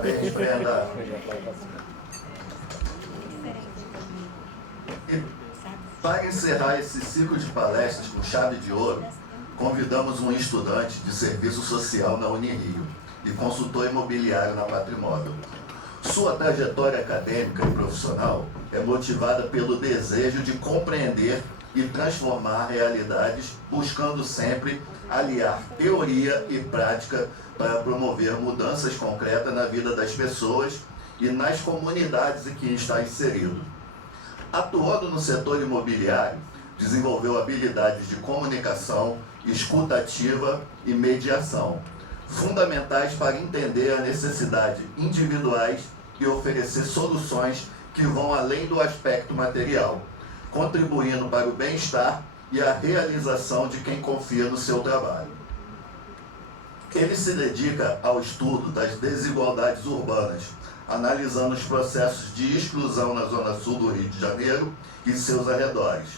Parabéns, Brenda. E para encerrar esse ciclo de palestras com chave de ouro, convidamos um estudante de serviço social na Unirio e consultor imobiliário na Patrimóvel. Sua trajetória acadêmica e profissional é motivada pelo desejo de compreender e transformar realidades, buscando sempre aliar teoria e prática para promover mudanças concretas na vida das pessoas e nas comunidades em que está inserido. Atuando no setor imobiliário, desenvolveu habilidades de comunicação, escuta ativa e mediação, fundamentais para entender as necessidades individuais e oferecer soluções que vão além do aspecto material, contribuindo para o bem-estar e a realização de quem confia no seu trabalho. Ele se dedica ao estudo das desigualdades urbanas, analisando os processos de exclusão na Zona Sul do Rio de Janeiro e seus arredores.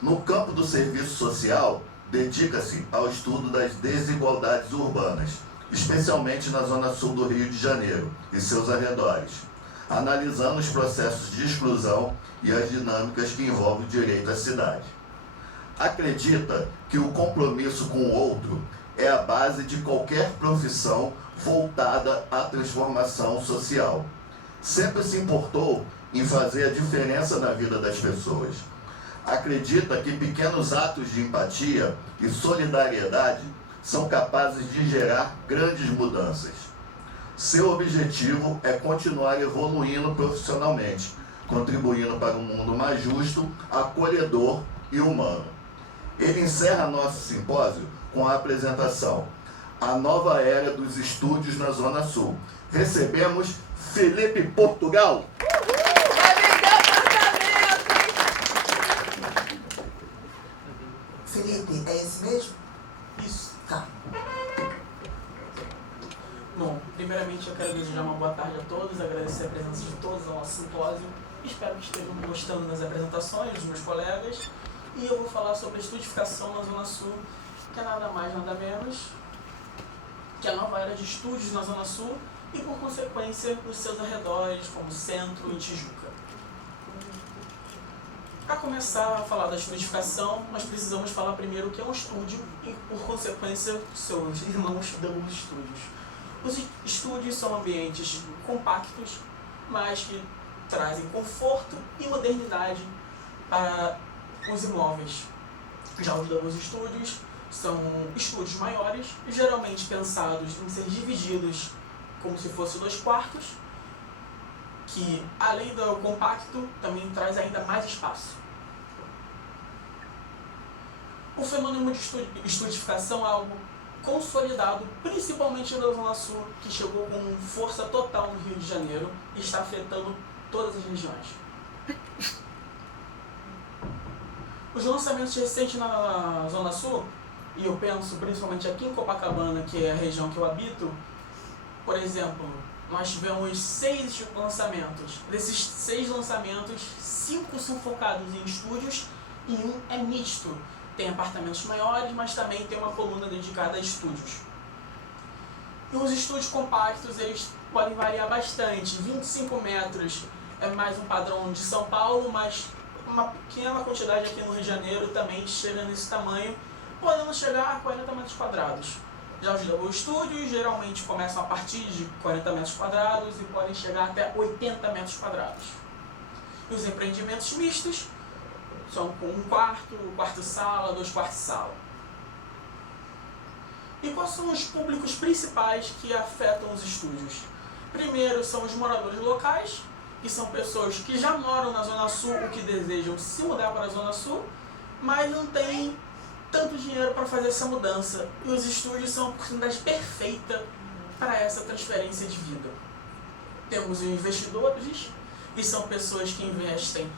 No campo do serviço social, dedica-se ao estudo das desigualdades urbanas, especialmente na Zona Sul do Rio de Janeiro e seus arredores, analisando os processos de exclusão e as dinâmicas que envolvem o direito à cidade. Acredita que o compromisso com o outro é a base de qualquer profissão voltada à transformação social. Sempre se importou em fazer a diferença na vida das pessoas. Acredita que pequenos atos de empatia e solidariedade são capazes de gerar grandes mudanças. Seu objetivo é continuar evoluindo profissionalmente, contribuindo para um mundo mais justo, acolhedor e humano. Ele encerra nosso simpósio com a apresentação A Nova Era dos Estúdios na Zona Sul. Recebemos Felipe Portugal. Felipe, é esse mesmo? Isso. Tá. Bom, primeiramente eu quero desejar uma boa tarde a todos, agradecer a presença de todos ao nosso simpósio. Espero que estejam gostando das apresentações dos meus colegas. E eu vou falar sobre a estudificação na Zona Sul, que é nada mais, nada menos que a nova era de estúdios na Zona Sul e, por consequência, nos seus arredores, como Centro e Tijuca. Para começar a falar da estudificação, nós precisamos falar primeiro o que é um estúdio e, por consequência, seus irmãos damos estúdios. Os estúdios são ambientes compactos, mas que trazem conforto e modernidade para os imóveis. Já os double estúdios são estúdios maiores, geralmente pensados em ser divididos como se fossem 2 quartos, que além do compacto também traz ainda mais espaço. O fenômeno de estudificação é algo consolidado, principalmente na Zona Sul, que chegou com força total no Rio de Janeiro e está afetando todas as regiões. Os lançamentos recentes na Zona Sul, e eu penso principalmente aqui em Copacabana, que é a região que eu habito, por exemplo, nós tivemos 6 lançamentos. Desses 6 lançamentos, 5 são focados em estúdios e 1 é misto. Tem apartamentos maiores, mas também tem uma coluna dedicada a estúdios. E os estúdios compactos, eles podem variar bastante. 25 metros é mais um padrão de São Paulo, mas uma pequena quantidade aqui no Rio de Janeiro também chega nesse tamanho, podendo chegar a 40 metros quadrados. Já os double estúdios geralmente começam a partir de 40 metros quadrados e podem chegar até 80 metros quadrados. E os empreendimentos mistos são com 1 quarto-sala, 2 quartos-sala. E quais são os públicos principais que afetam os estúdios? Primeiro são os moradores locais, que são pessoas que já moram na Zona Sul ou que desejam se mudar para a Zona Sul, mas não têm tanto dinheiro para fazer essa mudança. E os estúdios são a oportunidade perfeita para essa transferência de vida. Temos os investidores, que são pessoas que investem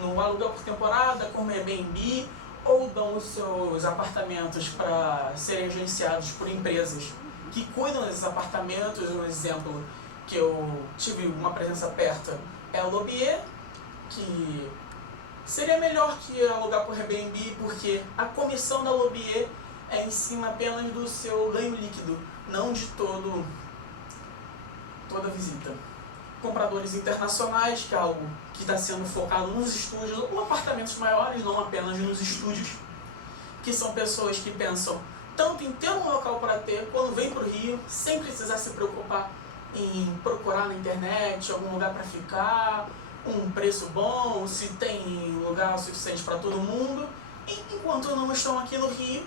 no aluguel por temporada, como Airbnb, ou dão os seus apartamentos para serem agenciados por empresas que cuidam desses apartamentos. Um exemplo que eu tive uma presença perto é a Lobier, que seria melhor que alugar por Airbnb, porque a comissão da Lobier é em cima apenas do seu ganho líquido, não de todo toda visita. Compradores internacionais, que é algo que está sendo focado nos estúdios ou apartamentos maiores, não apenas nos estúdios, que são pessoas que pensam tanto em ter um local para ter, quando vem para o Rio, sem precisar se preocupar em procurar na internet algum lugar para ficar, um preço bom, se tem lugar suficiente para todo mundo. E enquanto não estão aqui no Rio,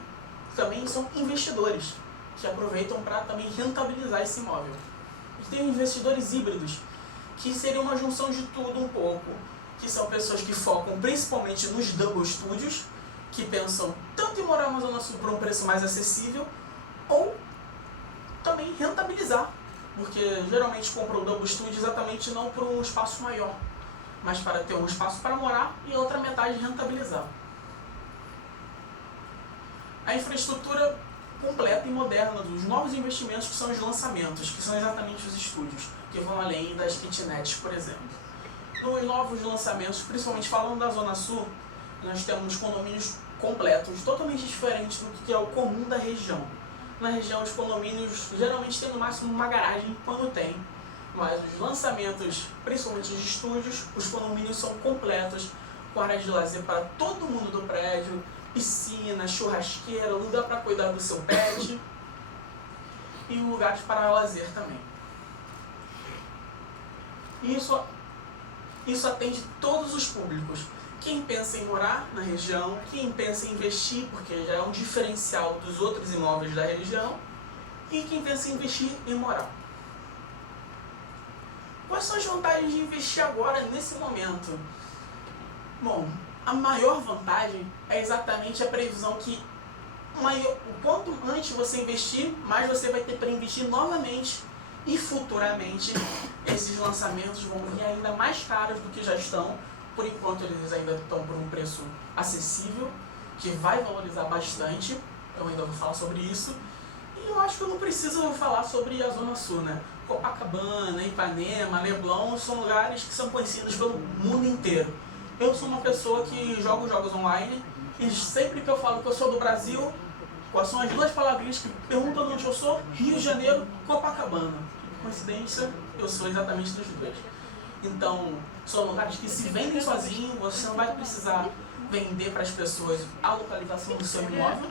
também são investidores, que aproveitam para também rentabilizar esse imóvel. E tem investidores híbridos, que seria uma junção de tudo um pouco, que são pessoas que focam principalmente nos double studios, que pensam tanto em morar na Zona Sul por um preço mais acessível, ou também rentabilizar, porque geralmente compram o double studio exatamente não por um espaço maior, mas para ter um espaço para morar e outra metade rentabilizar. A infraestrutura completa e moderna dos novos investimentos, que são os lançamentos, que são exatamente os estúdios, que vão além das kitnets, por exemplo. Nos novos lançamentos, principalmente falando da Zona Sul, nós temos condomínios completos, totalmente diferentes do que é o comum da região. Na região, os condomínios geralmente têm no máximo uma garagem, quando tem, mas os lançamentos, principalmente os estúdios, os condomínios são completos, com áreas de lazer para todo mundo do prédio, piscina, churrasqueira, lugar para cuidar do seu pet e lugares para lazer também. Isso atende todos os públicos. Quem pensa em morar na região, quem pensa em investir, porque já é um diferencial dos outros imóveis da região, e quem pensa em investir em morar. Quais são as vantagens de investir agora, nesse momento? Bom, a maior vantagem é exatamente a previsão que o quanto antes você investir, mais você vai ter para investir novamente, e futuramente esses lançamentos vão vir ainda mais caros do que já estão. Por enquanto eles ainda estão por um preço acessível, que vai valorizar bastante. Eu ainda vou falar sobre isso. E eu acho que eu não preciso falar sobre a Zona Sul, né? Copacabana, Ipanema, Leblon são lugares que são conhecidos pelo mundo inteiro. Eu sou uma pessoa que joga jogos online e sempre que eu falo que eu sou do Brasil, quais são as duas palavrinhas que perguntam de onde eu sou? Rio de Janeiro, Copacabana. Coincidência, eu sou exatamente dos dois. Então, são lugares que se vendem sozinhos, você não vai precisar vender para as pessoas a localização do seu imóvel.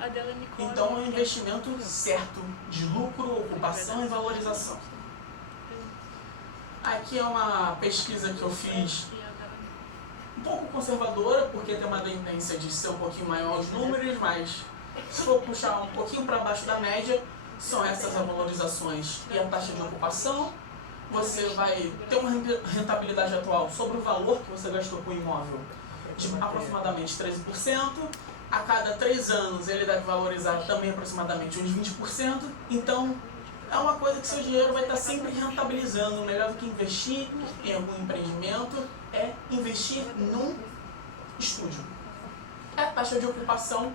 Então, é um investimento certo de lucro, ocupação e valorização. Aqui é uma pesquisa que eu fiz um pouco conservadora, porque tem uma tendência de ser um pouquinho maior os números, mas se for puxar um pouquinho para baixo da média, são essas as valorizações e a taxa de ocupação. Você vai ter uma rentabilidade atual sobre o valor que você gastou com o imóvel de aproximadamente 13%. A cada 3 anos ele deve valorizar também aproximadamente uns 20%. Então, é uma coisa que seu dinheiro vai estar sempre rentabilizando. Melhor do que investir em algum empreendimento é investir num estúdio. A taxa de ocupação,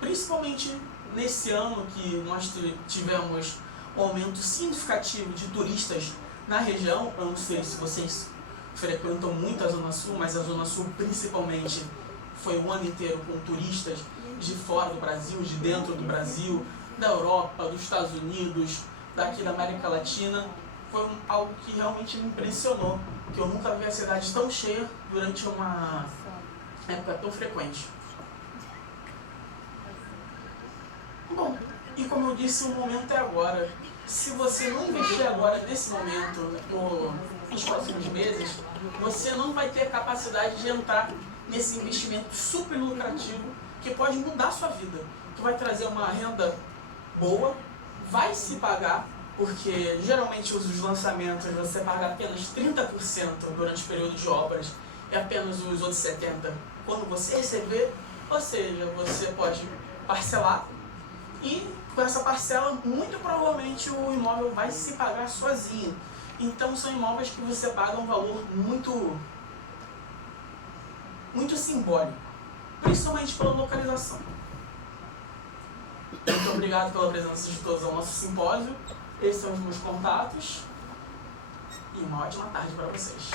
principalmente nesse ano que nós tivemos um aumento significativo de turistas na região. Eu não sei se vocês frequentam muito a Zona Sul, mas a Zona Sul principalmente foi o ano inteiro com turistas de fora do Brasil, de dentro do Brasil, da Europa, dos Estados Unidos, daqui da América Latina. Foi algo que realmente me impressionou, que eu nunca vi a cidade tão cheia durante uma época tão frequente. Bom, e como eu disse, o momento é agora. Se você não investir agora, nesse momento, nos próximos meses, você não vai ter a capacidade de entrar nesse investimento super lucrativo que pode mudar a sua vida, que vai trazer uma renda boa, vai se pagar, porque geralmente os lançamentos você paga apenas 30% durante o período de obras e apenas os outros 70% quando você receber, ou seja, você pode parcelar e com essa parcela, muito provavelmente o imóvel vai se pagar sozinho. Então são imóveis que você paga um valor muito simbólico, principalmente pela localização. Muito obrigado pela presença de todos ao nosso simpósio. Esses são os meus contatos e uma ótima tarde para vocês.